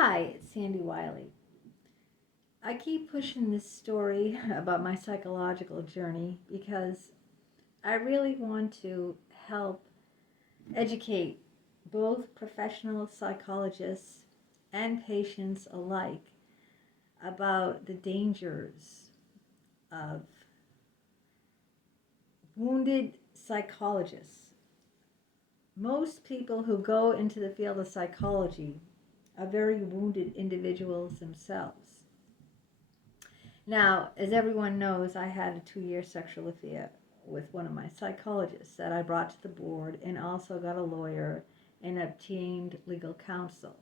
Hi, it's Sandy Wiley. I keep pushing this story about my psychological journey because I really want to help educate both professional psychologists and patients alike about the dangers of wounded psychologists. Most people who go into the field of psychology are very wounded individuals themselves. Now, as everyone knows, I had a 2-year sexual affair with one of my psychologists that I brought to the board, and also got a lawyer and obtained legal counsel.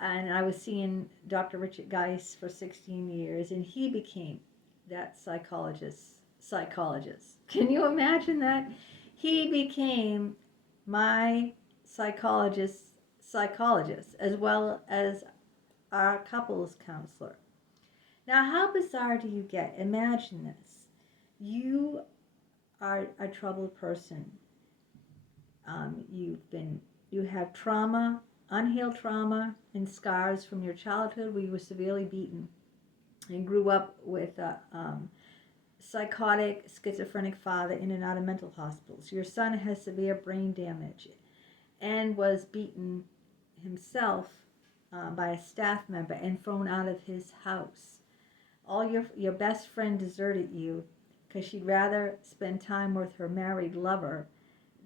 And I was seeing Dr. Richard Geis for 16 years, and he became that psychologist. Can you imagine that? He became my psychologist, as well as our couples counselor. Now, how bizarre do you get? Imagine this. You are a troubled person. You have trauma, unhealed trauma, and scars from your childhood where you were severely beaten and grew up with a psychotic, schizophrenic father in and out of mental hospitals. Your son has severe brain damage and was beaten himself by a staff member and thrown out of his house. Your best friend deserted you because she'd rather spend time with her married lover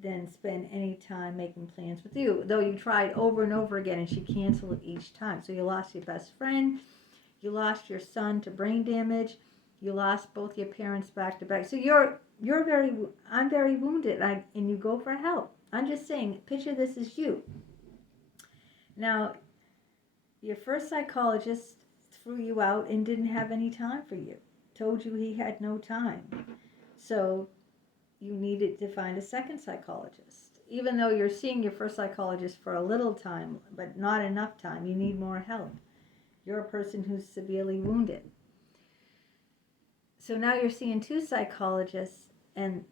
than spend any time making plans with you, though you tried over and over again and she canceled it each time. So you lost your best friend, you lost your son to brain damage, you lost both your parents back to back. So I'm very wounded, and you go for help. I'm just saying, picture this as you. Now, your first psychologist threw you out and didn't have any time for you. Told you he had no time. So you needed to find a second psychologist. Even though you're seeing your first psychologist for a little time, but not enough time, you need more help. You're a person who's severely wounded. So now you're seeing 2 psychologists, and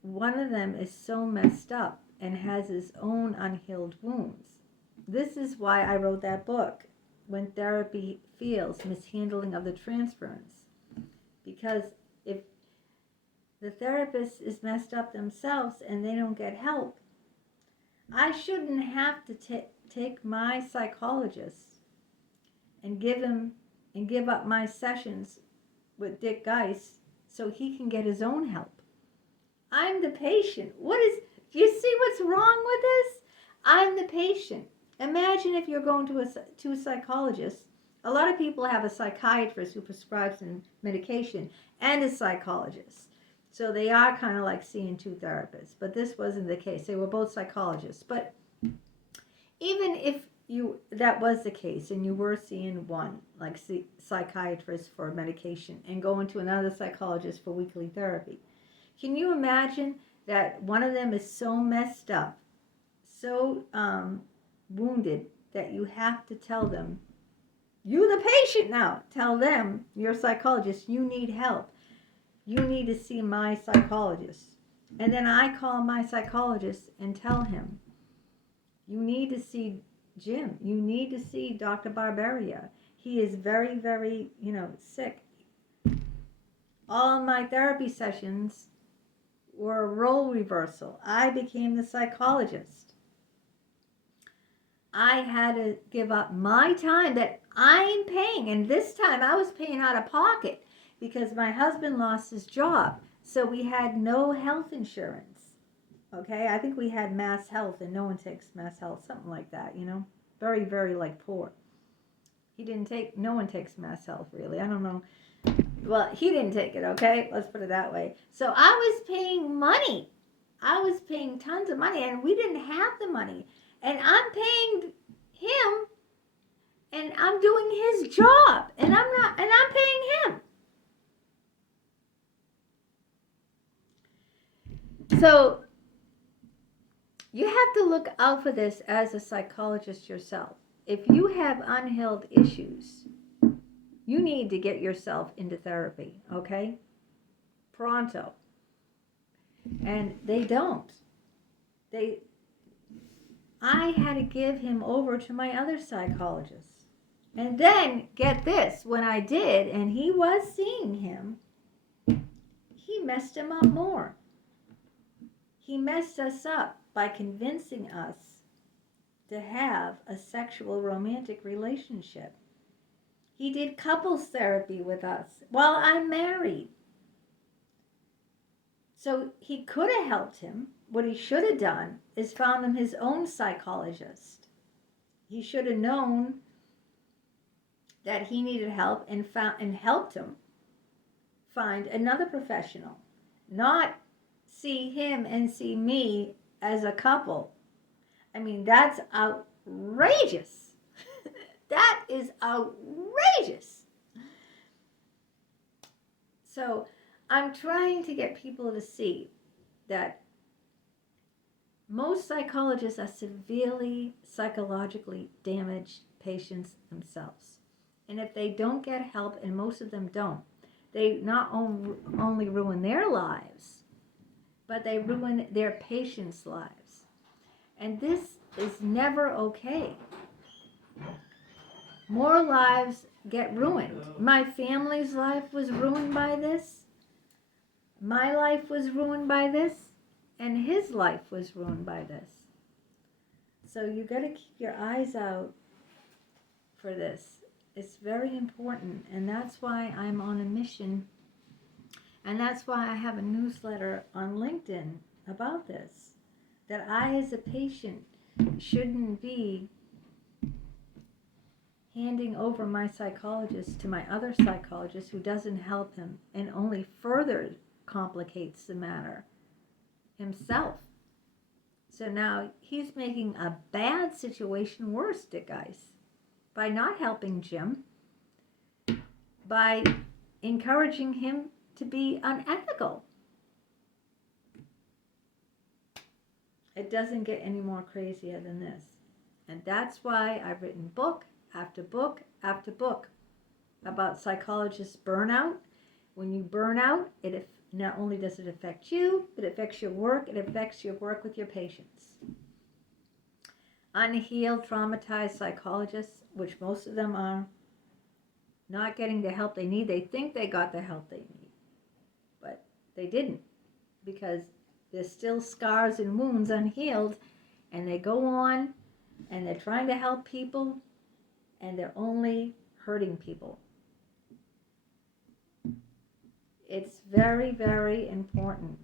one of them is so messed up and has his own unhealed wounds. This is why I wrote that book, When Therapy Fails, Mishandling of the Transference. Because if the therapist is messed up themselves and they don't get help, I shouldn't have to take my psychologist and give up my sessions with Dick Geis so he can get his own help. I'm the patient. Do you see what's wrong with this? I'm the patient. Imagine if you're going to a psychologist. A lot of people have a psychiatrist who prescribes them medication and a psychologist. So they are kind of like seeing 2 therapists. But this wasn't the case. They were both psychologists. But even if that was the case and you were seeing one, like psychiatrist for medication, and going to another psychologist for weekly therapy, can you imagine that one of them is so messed up, so wounded, that you have to tell them, you the patient now, tell them, your psychologist, you need help. You need to see my psychologist. And then I call my psychologist and tell him, you need to see Jim. You need to see Dr. Barberia. He is very, very, sick. All my therapy sessions were a role reversal. I became the psychologist. I had to give up my time that I'm paying. And this time I was paying out of pocket because my husband lost his job. So we had no health insurance. Okay, I think we had Mass Health, and no one takes Mass Health, something like that, very, very like poor. No one takes Mass Health, really. I don't know. Well, he didn't take it, okay? Let's put it that way. So I was paying money. I was paying tons of money, and we didn't have the money. And I'm paying him, and I'm doing his job, and I'm paying him. So you have to look out for this as a psychologist yourself. If you have unhealed issues, you need to get yourself into therapy, okay? Pronto. And they don't. I had to give him over to my other psychologist. And then, get this, when I did, and he was seeing him, he messed him up more. He messed us up by convincing us to have a sexual romantic relationship. He did couples therapy with us while I'm married. So he could have helped him. What he should have done is found him his own psychologist. He should have known that he needed help and helped him find another professional, not see him and see me as a couple. I mean, that's outrageous. That is outrageous. So I'm trying to get people to see that most psychologists are severely psychologically damaged patients themselves. And if they don't get help, and most of them don't, they not only ruin their lives, but they ruin their patients' lives. And this is never okay. More lives get ruined. My family's life was ruined by this. My life was ruined by this. And his life was ruined by this. So you got to keep your eyes out for this. It's very important. And that's why I'm on a mission. And that's why I have a newsletter on LinkedIn about this. That I, as a patient, shouldn't be handing over my psychologist to my other psychologist who doesn't help him and only further complicates the matter himself. So now he's making a bad situation worse, Dick Ice, by not helping Jim, by encouraging him to be unethical. It doesn't get any more crazier than this. And that's why I've written book after book after book about psychologist burnout. When you burn out, it not only does it affect you, but it affects your work. It affects your work with your patients. Unhealed, traumatized psychologists, which most of them are, not getting the help they need. They think they got the help they need, but they didn't, because there's still scars and wounds unhealed, and they go on, and they're trying to help people, and they're only hurting people. It's very, very important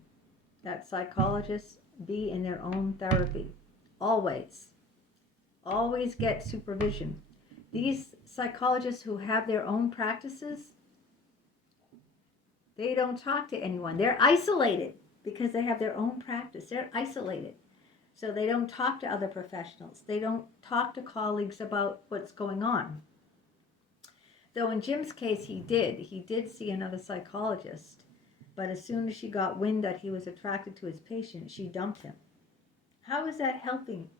that psychologists be in their own therapy. Always. Always get supervision. These psychologists who have their own practices, they don't talk to anyone. They're isolated because they have their own practice. They're isolated. So they don't talk to other professionals. They don't talk to colleagues about what's going on. Though in Jim's case, he did see another psychologist, but as soon as she got wind that he was attracted to his patient, she dumped him. How is that helping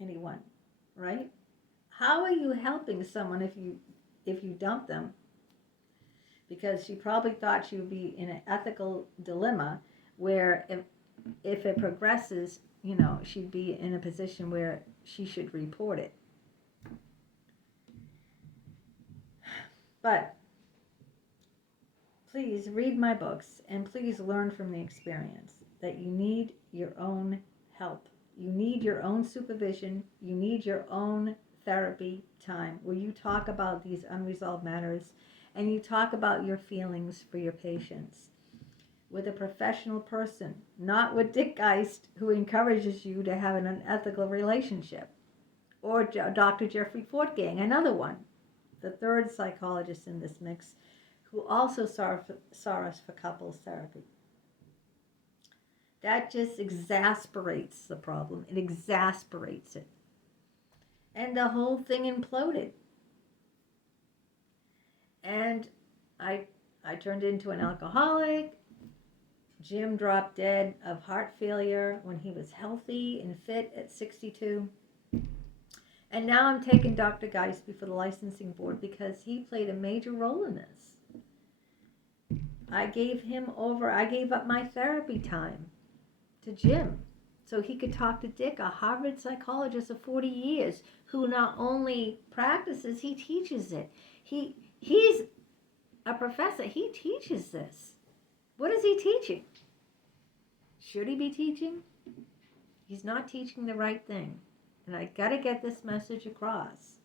anyone, right? How are you helping someone if you dump them? Because she probably thought she would be in an ethical dilemma where if it progresses, she'd be in a position where she should report it. But please read my books and please learn from the experience that you need your own help. You need your own supervision. You need your own therapy time where you talk about these unresolved matters and you talk about your feelings for your patients with a professional person, not with Dick Geist, who encourages you to have an unethical relationship, or Dr. Jeffrey Fortgang, another one, the third psychologist in this mix, who also saw us for couples therapy. That just exasperates the problem. It exasperates it. And the whole thing imploded. And I turned into an alcoholic. Jim dropped dead of heart failure when he was healthy and fit at 62. And now I'm taking Dr. Geist before the licensing board because he played a major role in this. I gave up my therapy time to Jim. so he could talk to Dick, a Harvard psychologist of 40 years, who not only practices, he teaches it. He's a professor. He teaches this. What is he teaching? Should he be teaching? He's not teaching the right thing. And I got to get this message across.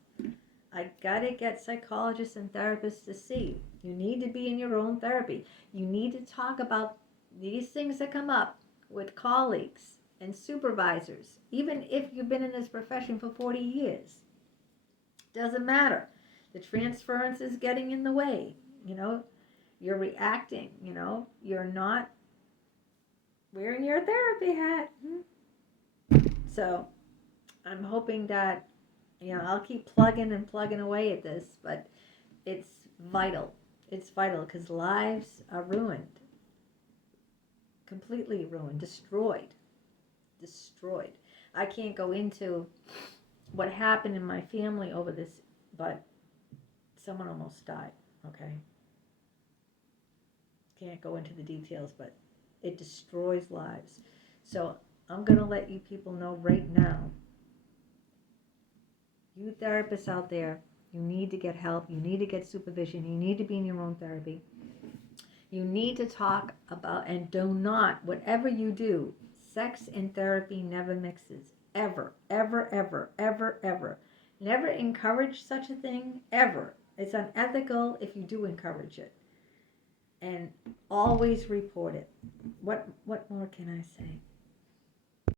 I got to get psychologists and therapists to see. You need to be in your own therapy. You need to talk about these things that come up with colleagues and supervisors, even if you've been in this profession for 40 years. Doesn't matter. The transference is getting in the way. You're reacting. You're not wearing your therapy hat. So I'm hoping that, I'll keep plugging away at this, but it's vital. It's vital because lives are ruined. Completely ruined, destroyed. I can't go into what happened in my family over this, but someone almost died, okay? Can't go into the details, but it destroys lives. So I'm going to let you people know right now, you therapists out there, you need to get help, you need to get supervision, you need to be in your own therapy. You need to talk about, and do not, whatever you do, sex and therapy never mixes. Ever, ever, ever, ever, ever. Never encourage such a thing, ever. It's unethical if you do encourage it. And always report it. What more can I say?